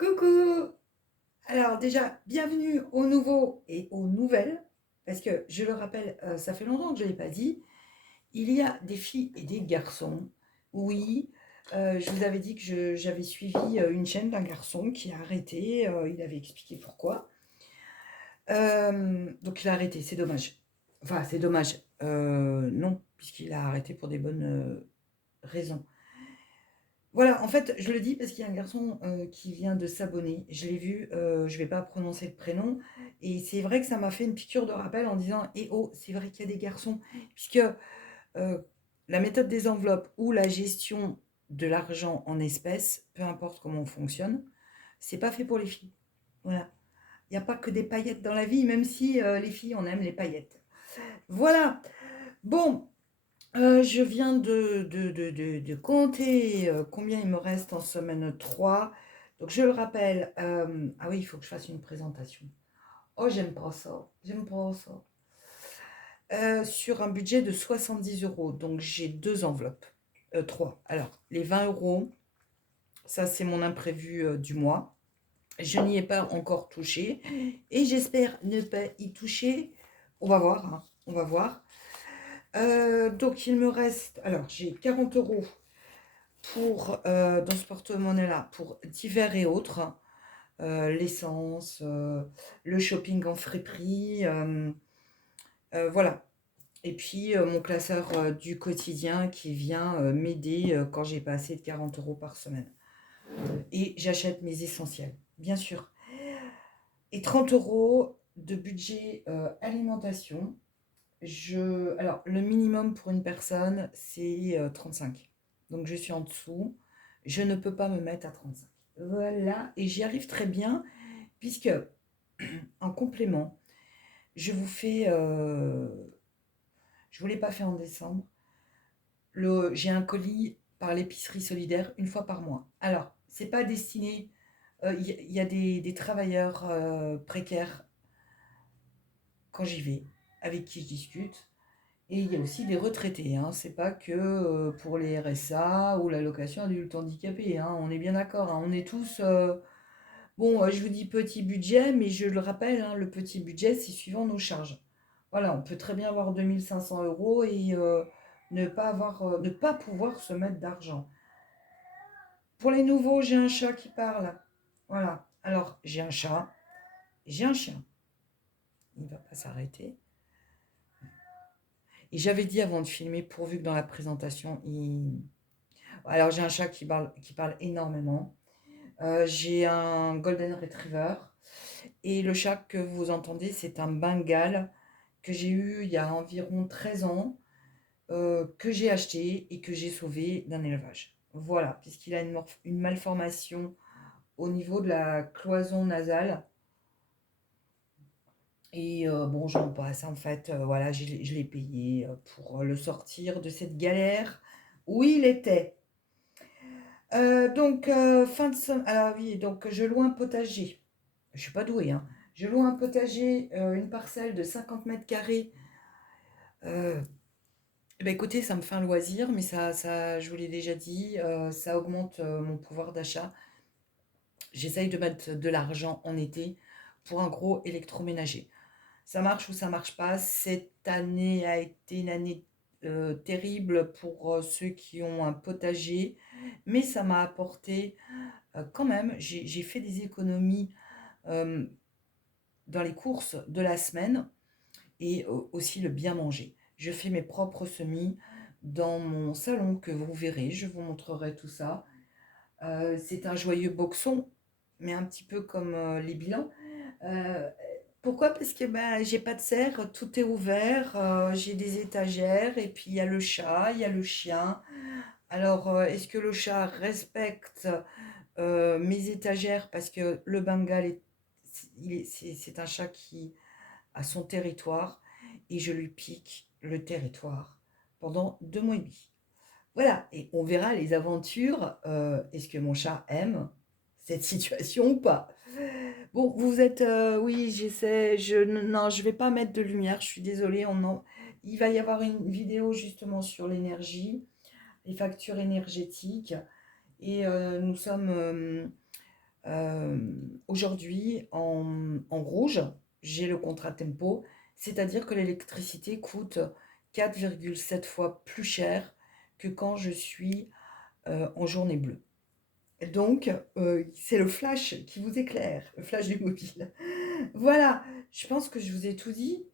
Coucou! Alors déjà, bienvenue aux nouveaux et aux nouvelles, parce que je le rappelle, ça fait longtemps que je ne l'ai pas dit, il y a des filles et des garçons. Oui, je vous avais dit que j'avais suivi une chaîne d'un garçon qui a arrêté, il avait expliqué pourquoi. Donc il a arrêté, c'est dommage. Enfin, c'est dommage. Non, puisqu'il a arrêté pour des bonnes raisons. Voilà, en fait, je le dis parce qu'il y a un garçon qui vient de s'abonner. Je l'ai vu, je vais pas prononcer le prénom. Et c'est vrai que ça m'a fait une piqûre de rappel en disant, eh oh, c'est vrai qu'il y a des garçons. Puisque la méthode des enveloppes ou la gestion de l'argent en espèces, peu importe comment on fonctionne, c'est pas fait pour les filles. Voilà. Il n'y a pas que des paillettes dans la vie, même si les filles, on aime les paillettes. Voilà. Bon, je viens de compter combien il me reste en semaine 3. Donc je le rappelle, ah oui, il faut que je fasse une présentation. Oh, j'aime pas ça, j'aime pas ça. Sur un budget de 70 euros, donc j'ai deux enveloppes, trois. Alors, les 20 euros, ça c'est mon imprévu du mois. Je n'y ai pas encore touché et j'espère ne pas y toucher. On va voir, hein, on va voir. Donc il me reste, alors j'ai 40 euros pour, dans ce porte-monnaie-là, pour divers et autres, l'essence, le shopping en friperie, voilà. Et puis mon classeur du quotidien qui vient m'aider quand j'ai pas assez de 40 euros par semaine. Et j'achète mes essentiels, bien sûr. Et 30 euros de budget alimentation. Alors, le minimum pour une personne, c'est 35. Donc, je suis en dessous. Je ne peux pas me mettre à 35. Voilà, et j'y arrive très bien, puisque en complément, je vous fais, je ne vous l'ai pas fait en décembre, j'ai un colis par l'épicerie solidaire une fois par mois. Alors, c'est pas destiné, y a des travailleurs précaires quand j'y vais, avec qui je discute. Et il y a aussi des retraités, hein. C'est pas que pour les RSA ou l'allocation adulte handicapé, hein. On est bien d'accord, hein. On est tous. Bon, je vous dis petit budget, mais je le rappelle, hein, le petit budget, c'est suivant nos charges. Voilà, on peut très bien avoir 2500 euros et ne pas pouvoir se mettre d'argent. Pour les nouveaux, j'ai un chat qui parle. Voilà. Alors, j'ai un chat, j'ai un chien. Il ne va pas s'arrêter. Et j'avais dit avant de filmer, pourvu que dans la présentation, il... Alors j'ai un chat qui parle énormément. J'ai un Golden Retriever. Et le chat que vous entendez, c'est un Bengale que j'ai eu il y a environ 13 ans, que j'ai acheté et que j'ai sauvé d'un élevage. Voilà, puisqu'il a une malformation au niveau de la cloison nasale. Et bon, j'en passe, en fait, voilà, je l'ai payé pour le sortir de cette galère où il était. Donc, fin de semaine. Alors oui, donc je loue un potager. Je suis pas douée, hein. Je loue un potager, une parcelle de 50 mètres carrés. Euh, eh ben écoutez, ça me fait un loisir, mais je vous l'ai déjà dit, ça augmente mon pouvoir d'achat. J'essaye de mettre de l'argent en été pour un gros électroménager. Ça marche ou ça marche pas. Cette année a été une année terrible pour ceux qui ont un potager, mais ça m'a apporté quand même, j'ai fait des économies euh, dans les courses de la semaine et aussi le bien manger. Je fais mes propres semis dans mon salon que vous verrez, je vous montrerai tout ça. C'est un joyeux boxon, mais un petit peu comme les bilans. Euh, Pourquoi? Parce que ben, j'ai pas de serre, tout est ouvert, j'ai des étagères et puis il y a le chat, il y a le chien. Alors, est-ce que le chat respecte mes étagères parce que le Bengale c'est un chat qui a son territoire et je lui pique le territoire pendant 2 mois et demi. Voilà, et on verra les aventures. Est-ce que mon chat aime cette situation ou pas? Bon, vous êtes, oui, j'essaie, non, je vais pas mettre de lumière, je suis désolée, il va y avoir une vidéo justement sur l'énergie, les factures énergétiques, et nous sommes Aujourd'hui, en rouge, j'ai le contrat tempo, c'est-à-dire que l'électricité coûte 4,7 fois plus cher que quand je suis en journée bleue. Donc, c'est le flash qui vous éclaire, le flash du mobile. Voilà, je pense que je vous ai tout dit.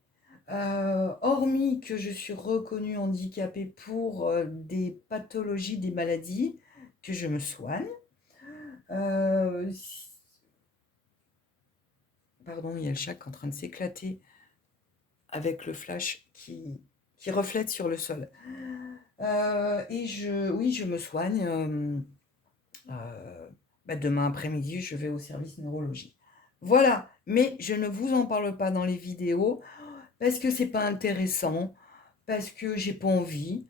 Hormis que je suis reconnue handicapée pour des pathologies, des maladies, que je me soigne. Euh, Pardon, il y a le chat qui est en train de s'éclater avec le flash qui reflète sur le sol. Oui, je me soigne. Demain après-midi, je vais au service neurologie. Voilà, mais je ne vous en parle pas dans les vidéos parce que c'est pas intéressant, parce que j'ai pas envie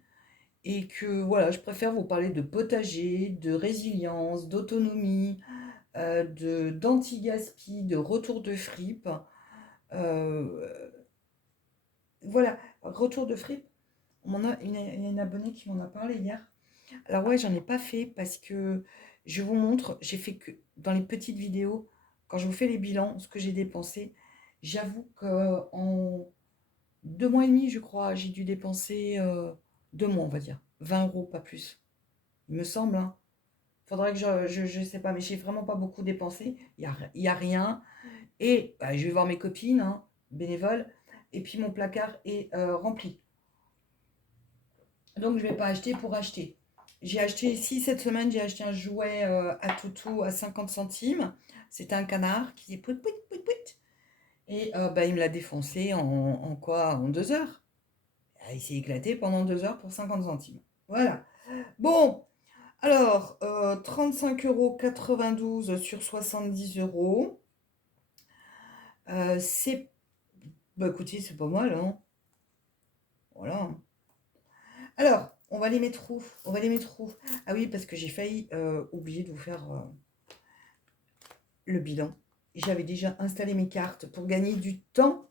et que voilà, je préfère vous parler de potager, de résilience, d'autonomie, d'anti-gaspi, de retour de fripe. Euh, voilà, retour de fripe. Il y a une abonnée qui m'en a parlé hier. Alors ouais, j'en ai pas fait parce que je vous montre, j'ai fait que dans les petites vidéos, quand je vous fais les bilans, ce que j'ai dépensé, j'avoue qu'en 2 mois et demi, je crois, j'ai dû dépenser 2 mois, on va dire. 20 euros, pas plus. Il me semble, hein. Faudrait que je sais pas, mais j'ai vraiment pas beaucoup dépensé. Il y a rien. Et bah, je vais voir mes copines, hein, bénévoles. Et puis mon placard est rempli. Donc je vais pas acheter pour acheter. J'ai acheté ici cette semaine, j'ai acheté un jouet à toutou à 50 centimes. C'était un canard qui dit pouit pouit pouit pouit. Et il me l'a défoncé en quoi? En 2 heures. Il s'est éclaté pendant 2 heures pour 50 centimes. Voilà. Bon, alors 35,92 € sur 70 euros. C'est. Bah écoutez, c'est pas mal, hein. Voilà. Alors, on va les mettre où? On va les mettre où? Ah oui, parce que j'ai failli oublier de vous faire le bilan. J'avais déjà installé mes cartes pour gagner du temps.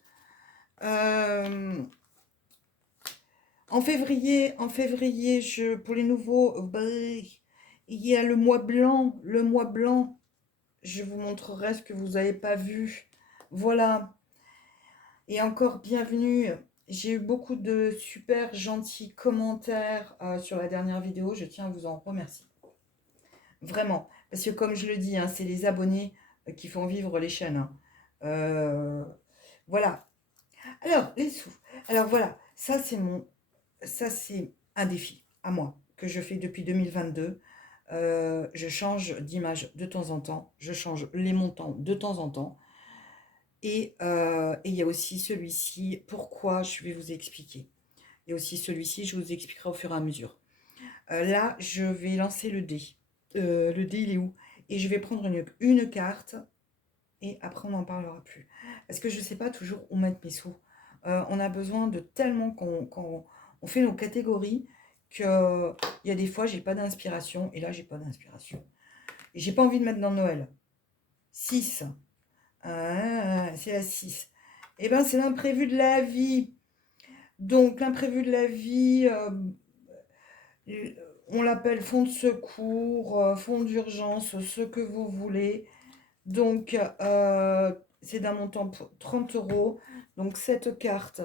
En février, pour les nouveaux, il y a le mois blanc. Le mois blanc, je vous montrerai ce que vous n'avez pas vu. Voilà. Et encore bienvenue. J'ai eu beaucoup de super gentils commentaires sur la dernière vidéo. Je tiens à vous en remercier. Vraiment. Parce que comme je le dis, hein, c'est les abonnés qui font vivre les chaînes, hein. Voilà. Alors, les sous. Alors voilà, ça c'est un défi à moi que je fais depuis 2022. Je change d'image de temps en temps, je change les montants de temps en temps. Et il y a aussi celui-ci, pourquoi je vais vous expliquer. Il y a aussi celui-ci, je vous expliquerai au fur et à mesure. Là, je vais lancer le dé. Le dé, il est où? Et je vais prendre une carte et après on n'en parlera plus. Parce que je ne sais pas toujours où mettre mes sous. On a besoin de tellement qu'on on fait nos catégories que il y a des fois j'ai pas d'inspiration et là j'ai pas d'inspiration. Et j'ai pas envie de mettre dans Noël. 6. C'est la 6. Et ben c'est l'imprévu de la vie. Donc l'imprévu de la vie, on l'appelle fonds de secours, fonds d'urgence, ce que vous voulez. Donc, c'est d'un montant pour 30 euros. Donc, cette carte,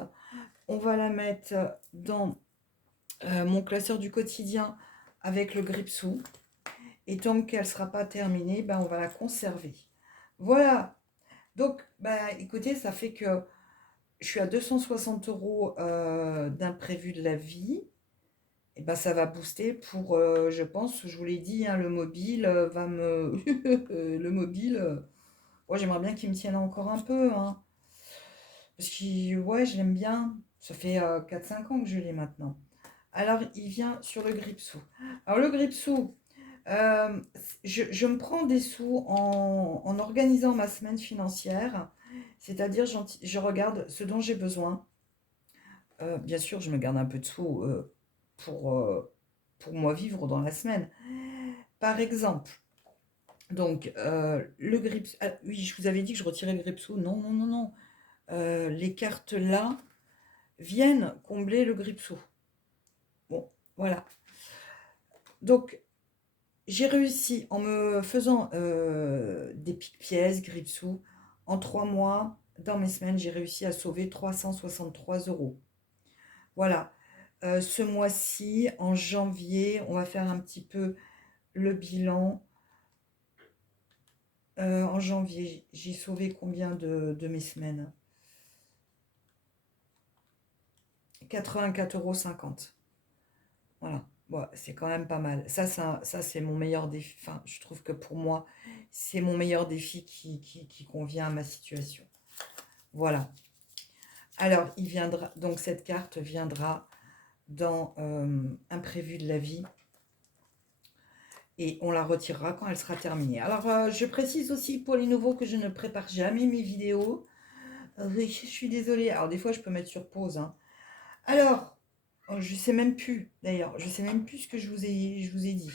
on va la mettre dans mon classeur du quotidien avec le Gripsou. Et tant qu'elle ne sera pas terminée, on va la conserver. Voilà. Donc, écoutez, ça fait que je suis à 260 euros d'imprévu de la vie. Et ça va booster pour, je pense, je vous l'ai dit, hein, le mobile va me... le mobile... Ouais, j'aimerais bien qu'il me tienne encore un peu, hein. Parce que, ouais, je l'aime bien. Ça fait 4-5 ans que je l'ai maintenant. Alors, il vient sur le Gripsou. Alors, le Gripsou, euh, je me prends des sous en organisant ma semaine financière. C'est-à-dire, je regarde ce dont j'ai besoin. Bien sûr, je me garde un peu de sous pour, euh, pour moi vivre dans la semaine. Par exemple, donc, le Gripsou... Ah, oui, je vous avais dit que je retirais le Gripsou. Non, non, non, non. Les cartes là viennent combler le Gripsou. Bon, voilà. Donc, j'ai réussi en me faisant des piques-pièces, grippe-sous, en 3 mois, dans mes semaines, j'ai réussi à sauver 363 euros. Voilà. Ce mois-ci, en janvier, on va faire un petit peu le bilan. En janvier, j'ai sauvé combien de mes semaines? 84,50 €. Voilà. Bon, c'est quand même pas mal. Ça c'est mon meilleur défi. Enfin, je trouve que pour moi, c'est mon meilleur défi qui convient à ma situation. Voilà. Alors, il viendra, donc cette carte viendra dans Imprévu de la vie et on la retirera quand elle sera terminée. Alors, je précise aussi pour les nouveaux que je ne prépare jamais mes vidéos. Oui, je suis désolée. Alors, des fois, je peux mettre sur pause, hein. Alors, je sais même plus, d'ailleurs, je sais même plus ce que je vous ai dit.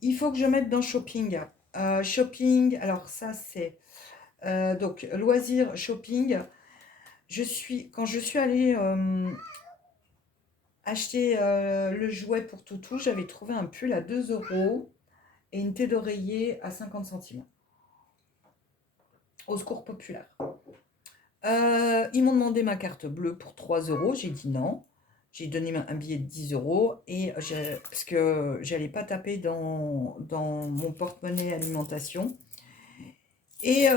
Il faut que je mette dans shopping. Shopping, alors ça c'est donc loisirs, shopping. Quand je suis allée acheter le jouet pour Toutou, j'avais trouvé un pull à 2 € et une tête d'oreiller à 50 centimes. Au secours populaire. Ils m'ont demandé ma carte bleue pour 3 €. J'ai dit non. J'ai donné un billet de 10 € parce que j'allais pas taper dans mon porte-monnaie alimentation. Et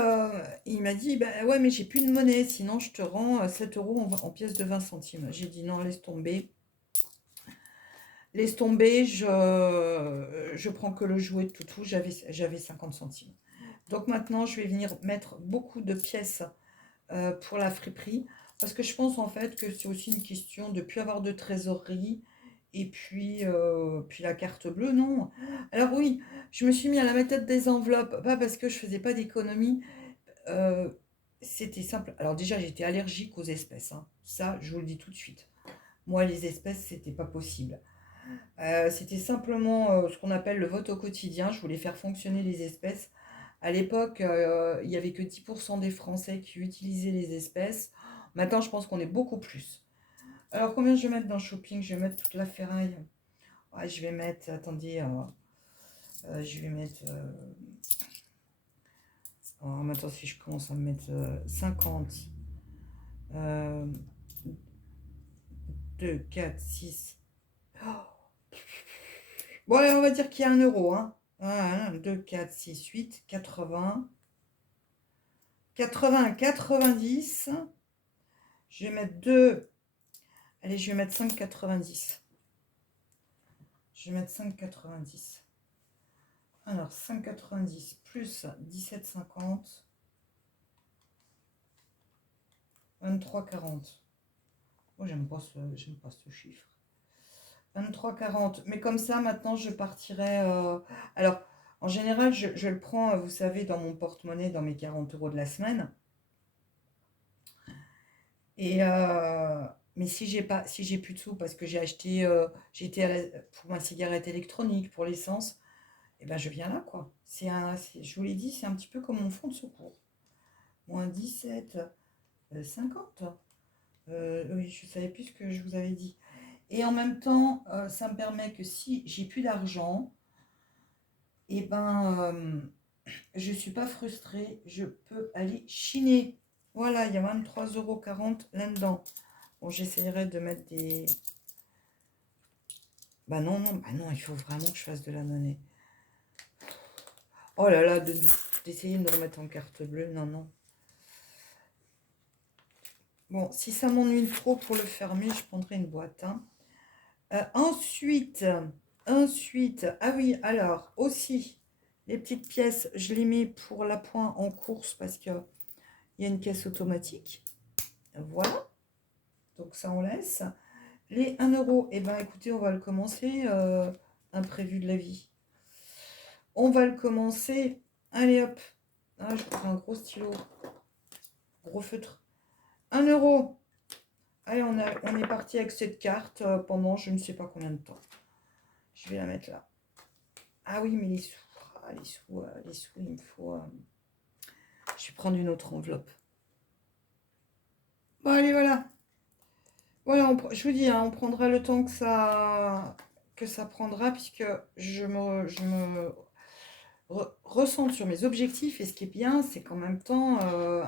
il m'a dit, bah ouais, mais j'ai plus de monnaie, sinon je te rends 7 € en pièces de 20 centimes. J'ai dit non, laisse tomber. Laisse tomber, je prends que le jouet de toutou, j'avais 50 centimes. Donc maintenant, je vais venir mettre beaucoup de pièces pour la friperie, parce que je pense en fait que c'est aussi une question de ne plus avoir de trésorerie, et puis la carte bleue, non. Alors oui, je me suis mis à la méthode des enveloppes, pas parce que je faisais pas d'économie, euh, c'était simple. Alors déjà, j'étais allergique aux espèces, hein. Ça, je vous le dis tout de suite. Moi, les espèces, c'était pas possible. C'était simplement ce qu'on appelle le vote au quotidien. Je voulais faire fonctionner les espèces. À l'époque, il n'y avait que 10% des Français qui utilisaient les espèces. Maintenant, je pense qu'on est beaucoup plus. Alors, combien je vais mettre dans le shopping? Je vais mettre toute la ferraille. Ouais, je vais mettre, attendez, je vais mettre... alors, maintenant, si je commence à mettre 50, 2, 4, 6... Bon, allez, on va dire qu'il y a 1 €, hein. 1, 2, 4, 6, 8, 80... 80, 90. Je vais mettre 2. Allez, je vais mettre 5,90. Je vais mettre 5,90. Alors, 5,90 plus 17,50. 23,40. Oh, j'aime pas ce chiffre. 23,40. Mais comme ça, maintenant, je partirai. Alors, en général, je le prends, vous savez, dans mon porte-monnaie, dans mes 40 € de la semaine. Et mais si j'ai plus de sous parce que j'ai été pour ma cigarette électronique, pour l'essence, et ben je viens là quoi. Je vous l'ai dit, c'est un petit peu comme mon fonds de secours. Moins 17, 50. Oui, je savais plus ce que je vous avais dit. Et en même temps, ça me permet que si j'ai plus d'argent, et ben je suis pas frustrée, je peux aller chiner. Voilà, il y a 23,40 € là-dedans. Bon, j'essayerai de mettre des... Bah non, non, bah non, il faut vraiment que je fasse de la monnaie. Oh là là, d'essayer de me remettre en carte bleue, non, non. Bon, si ça m'ennuie trop pour le fermer, je prendrai une boîte, hein. Ensuite, ah oui, alors, aussi, les petites pièces, je les mets pour l'appoint en course parce qu'il y a une caisse automatique. Voilà. Donc ça, on laisse. Les 1 €, eh ben écoutez, on va le commencer, imprévu de la vie. On va le commencer. Allez hop. Ah, je prends un gros stylo. Gros feutre. 1 €. Allez, on est parti avec cette carte pendant je ne sais pas combien de temps. Je vais la mettre là. Ah oui, mais les sous. Ah, les sous, il me faut... Je vais prendre une autre enveloppe. Bon, allez, voilà. Voilà, je vous dis, hein, on prendra le temps que que ça prendra, puisque je me recentre sur mes objectifs. Et ce qui est bien, c'est qu'en même temps,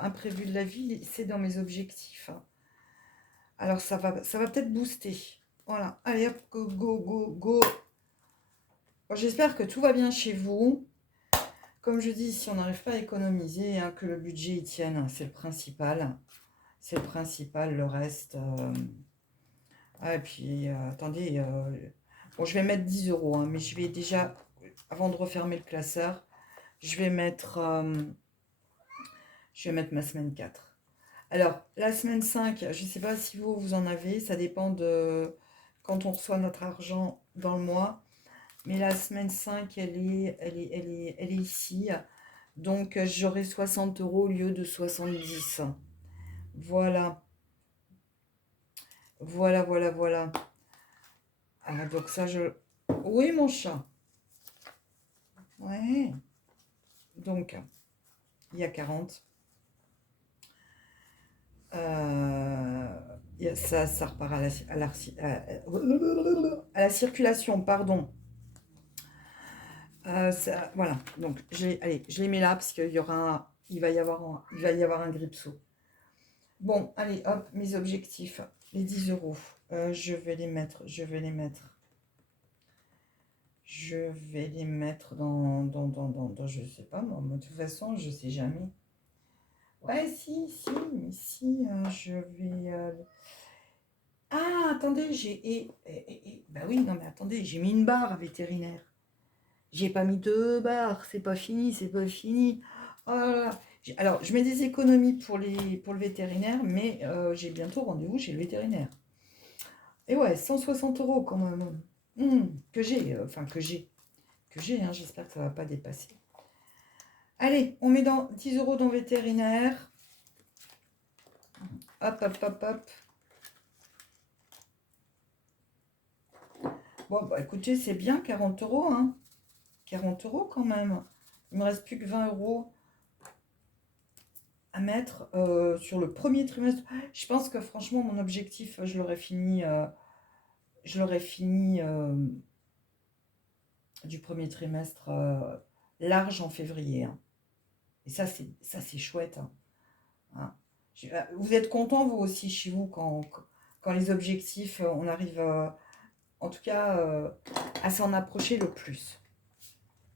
imprévu de la vie, c'est dans mes objectifs, hein. Alors, ça va peut-être booster. Voilà. Allez, hop, go, go, go, go. Bon, j'espère que tout va bien chez vous. Comme je dis, si on n'arrive pas à économiser, hein, que le budget y tienne, hein, c'est le principal. C'est le principal, le reste. Ah, et puis, attendez. Bon, je vais mettre 10 euros, hein, mais je vais déjà, avant de refermer le classeur, je vais mettre, ma semaine 4. Alors, la semaine 5, je ne sais pas si vous en avez, ça dépend de quand on reçoit notre argent dans le mois. Mais la semaine 5, elle est ici. Donc, j'aurai 60 euros au lieu de 70. Voilà. Voilà, voilà, voilà. Ah, donc ça, Oui, mon chat. Ouais. Donc, il y a 40. Ça repart à la circulation, pardon. Voilà. Donc, allez, je les mets là parce il va y avoir un gripsou. Bon, allez, hop, mes objectifs. Les 10 euros. Je vais les mettre. Je vais les mettre dans je sais pas, moi. De toute façon, je sais jamais. Ouais, si, mais si, je vais... Ah, attendez, bah oui, non, mais attendez, j'ai mis une barre vétérinaire. J'ai pas mis 2 barres, c'est pas fini, c'est pas fini. Oh là là. Alors, je mets des économies pour le vétérinaire, mais j'ai bientôt rendez-vous chez le vétérinaire. Et ouais, 160 euros quand même. Que j'ai, hein, j'espère que ça va pas dépasser. Allez, on met 10 euros dans le vétérinaire. Hop, hop, hop, hop. Bon, bah écoutez, c'est bien, 40 euros, hein. 40 euros quand même. Il me reste plus que 20 euros à mettre sur le premier trimestre. Je pense que franchement, mon objectif, je l'aurais fini, du premier trimestre large en février, hein. Et ça, c'est chouette, hein. Hein. Vous êtes content, vous aussi, chez vous, quand les objectifs, on arrive, en tout cas, à s'en approcher le plus.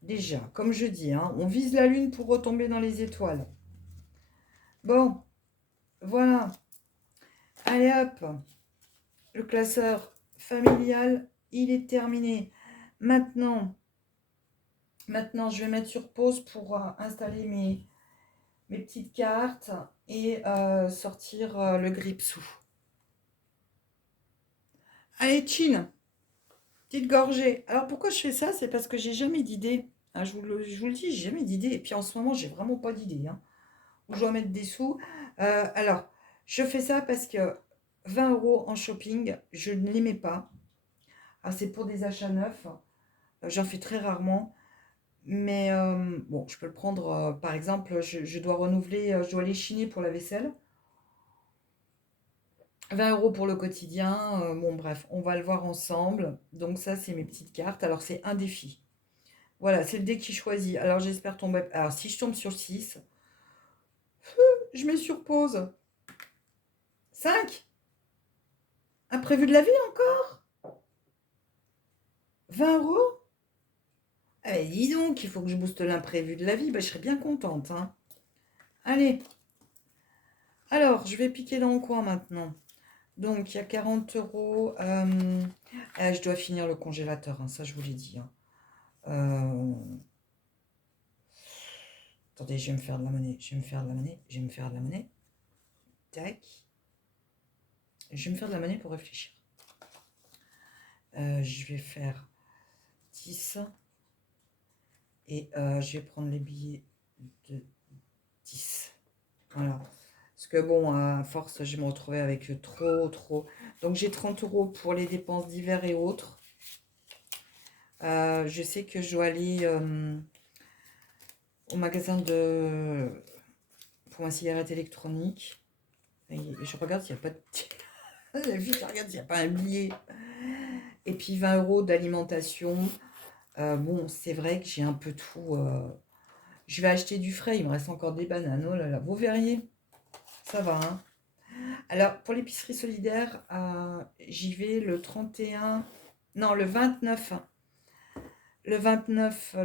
Déjà, comme je dis, hein, on vise la lune pour retomber dans les étoiles. Bon, voilà. Allez hop, le classeur familial, il est terminé. Maintenant, je vais mettre sur pause pour installer mes petites cartes et sortir le gripsou. Allez, chin, petite gorgée. Alors pourquoi je fais ça? C'est parce que j'ai jamais d'idée. Hein, je vous le dis, j'ai jamais d'idée. Et puis en ce moment, j'ai vraiment pas d'idée, hein, où je dois mettre des sous. Alors, je fais ça parce que 20 euros en shopping, je ne les mets pas. Ah, c'est pour des achats neufs. J'en fais très rarement. Mais bon, je peux le prendre, par exemple, je dois renouveler, je dois les chiner pour la vaisselle. 20 euros pour le quotidien. Bon, bref, on va le voir ensemble. Donc ça, c'est mes petites cartes. Alors, c'est un défi. Voilà, c'est le dé qui choisit. Alors, j'espère tomber... Alors, si je tombe sur 6, je mets sur pause. 5. Imprévu de la vie encore. 20 euros. Eh, dis donc, il faut que je booste l'imprévu de la vie. Bah, je serais bien contente, hein. Allez. Alors, je vais piquer dans le coin maintenant. Donc, il y a 40 euros. Je dois finir le congélateur, hein, ça, je vous l'ai dit, hein. Attendez, je vais me faire de la monnaie. Tac. Je vais me faire de la monnaie pour réfléchir. Je vais faire 10. Et je vais prendre les billets de 10. Voilà. Parce que bon, à force, je vais me retrouver avec trop. Donc j'ai 30 euros pour les dépenses d'hiver et autres. Je sais que je dois aller au magasin pour ma cigarette électronique. Et je regarde s'il n'y a pas de... La fille, je regarde s'il n'y a pas un billet. Et puis 20 euros d'alimentation. Bon, c'est vrai que j'ai un peu tout. Je vais acheter du frais. Il me reste encore des bananes. Oh là là, vous verriez. Ça va, hein. Alors, pour l'épicerie solidaire, j'y vais le 31. Non, le 29. Le 29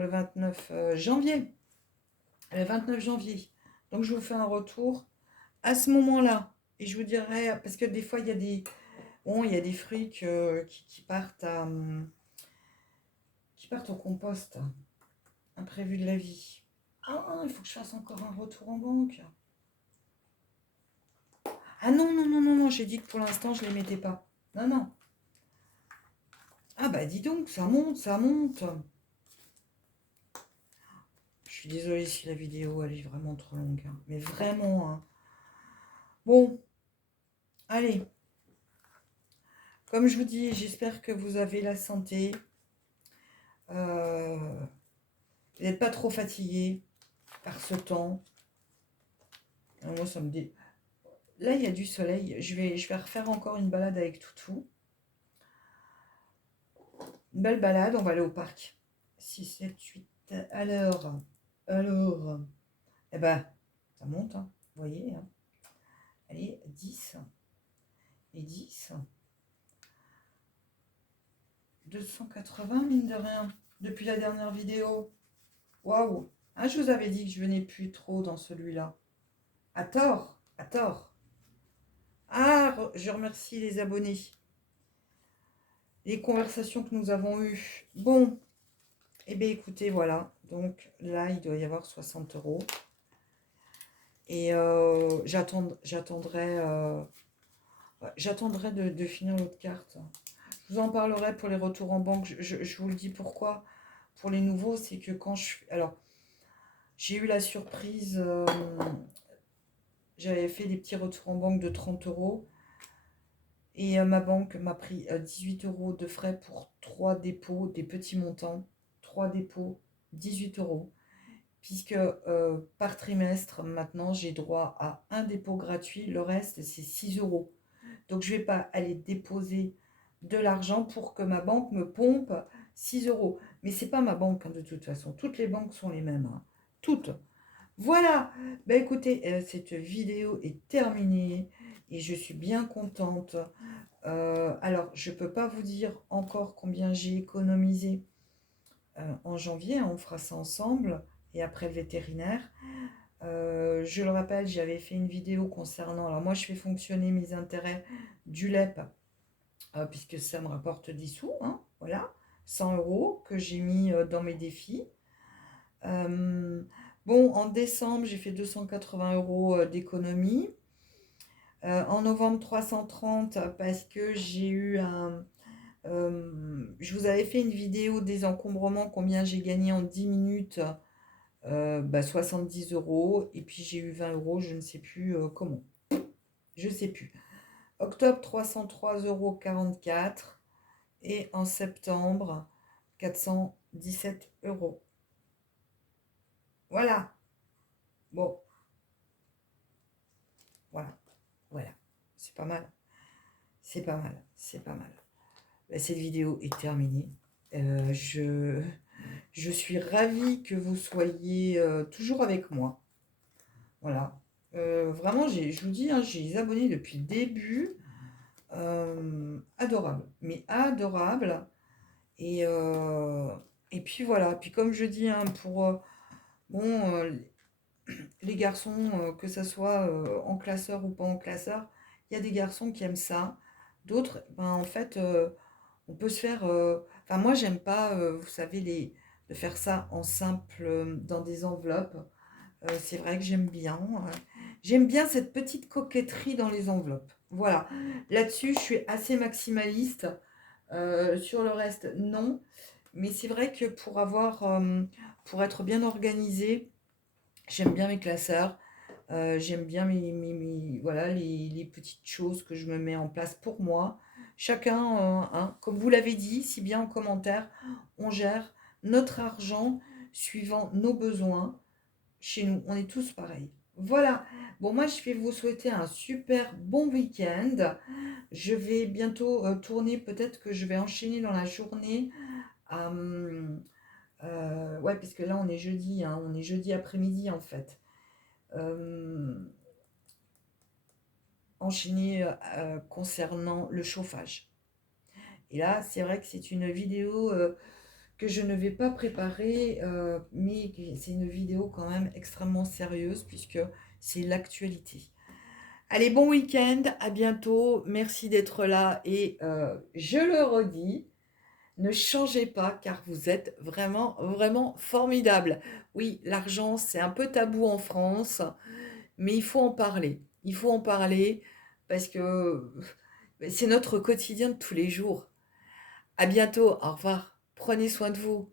janvier. Le 29 janvier. Donc, je vous fais un retour à ce moment-là. Et je vous dirai, parce que des fois, il y a des, bon, il y a des fruits qui partent qui partent au compost. Imprévu de la vie. Ah, il faut que je fasse encore un retour en banque. Ah non, non, non, non, non, j'ai dit que pour l'instant, je ne les mettais pas. Non, non. Ah bah dis donc, ça monte, ça monte. Je suis désolée si la vidéo, elle est vraiment trop longue, hein. Mais vraiment, hein. Bon, allez. Comme je vous dis, j'espère que vous avez la santé. Vous n'êtes pas trop fatigué par ce temps. Moi, ça me dit. Là, il y a du soleil. Je vais refaire encore une balade avec Toutou. Une belle balade. On va aller au parc. 6, 7, 8. Alors. Eh ben, ça monte, hein. Vous voyez, hein. Allez, 10. Et 10. 280, mine de rien, depuis la dernière vidéo. Waouh. Ah, je vous avais dit que je venais plus trop dans celui-là. À tort, à tort. Ah, je remercie les abonnés. Les conversations que nous avons eues. Bon, eh bien écoutez, voilà. Donc là, il doit y avoir 60 euros. Et j'attendrai de finir l'autre carte. Je vous en parlerai pour les retours en banque. Je vous le dis pourquoi. Pour les nouveaux, c'est que quand je... Alors, j'ai eu la surprise... j'avais fait des petits retours en banque de 30 euros. Et ma banque m'a pris 18 euros de frais pour 3 dépôts, des petits montants. 3 dépôts, 18 euros. Puisque par trimestre, maintenant, j'ai droit à un dépôt gratuit. Le reste, c'est 6 euros. Donc, je ne vais pas aller déposer de l'argent pour que ma banque me pompe 6 euros. Mais ce n'est pas ma banque, hein, de toute façon. Toutes les banques sont les mêmes, hein. Toutes. Voilà. Bah, écoutez, cette vidéo est terminée et je suis bien contente. Alors, je ne peux pas vous dire encore combien j'ai économisé en janvier, hein. On fera ça ensemble et après le vétérinaire. Je le rappelle, j'avais fait une vidéo concernant... Alors moi, je fais fonctionner mes intérêts du LEP, puisque ça me rapporte 10 sous, hein, voilà, 100 euros que j'ai mis dans mes défis. Bon, en décembre, j'ai fait 280 euros d'économie. En novembre, 330 parce que j'ai eu un... je vous avais fait une vidéo désencombrement, combien j'ai gagné en 10 minutes. 70 euros. Et puis j'ai eu 20 euros, je ne sais plus comment. Je ne sais plus. Octobre, 303,44 €. Et en septembre, 417 euros. Voilà. Bon, voilà. Voilà. C'est pas mal. C'est pas mal. C'est pas mal. Cette vidéo est terminée. Je suis ravie que vous soyez toujours avec moi. Voilà. Vraiment, je vous dis, hein, j'ai les abonnés depuis le début. Adorable. Mais adorable. Et, et puis voilà. Puis comme je dis, hein, pour bon, les garçons, que ça soit en classeur ou pas en classeur, il y a des garçons qui aiment ça. D'autres, ben, en fait, on peut se faire... Enfin, moi, j'aime pas, vous savez, de faire ça en simple, dans des enveloppes. C'est vrai que j'aime bien. J'aime bien cette petite coquetterie dans les enveloppes. Voilà. Là-dessus, je suis assez maximaliste. Sur le reste, non. Mais c'est vrai que pour être bien organisé, j'aime bien mes classeurs. J'aime bien voilà, les petites choses que je me mets en place pour moi. Chacun, hein, comme vous l'avez dit, si bien en commentaire, on gère notre argent suivant nos besoins. Chez nous, on est tous pareils. Voilà. Bon, moi, je vais vous souhaiter un super bon week-end. Je vais bientôt tourner, peut-être que je vais enchaîner dans la journée. Ouais, puisque là, on est jeudi, hein, on est jeudi après-midi en fait. Euh, Enchaîner concernant le chauffage. Et là, c'est vrai que c'est une vidéo que je ne vais pas préparer, mais c'est une vidéo quand même extrêmement sérieuse puisque c'est l'actualité. Allez, bon week-end, à bientôt, merci d'être là et je le redis, ne changez pas car vous êtes vraiment, vraiment formidable. Oui, l'argent, c'est un peu tabou en France, mais il faut en parler. Il faut en parler parce que c'est notre quotidien de tous les jours. À bientôt, au revoir, prenez soin de vous.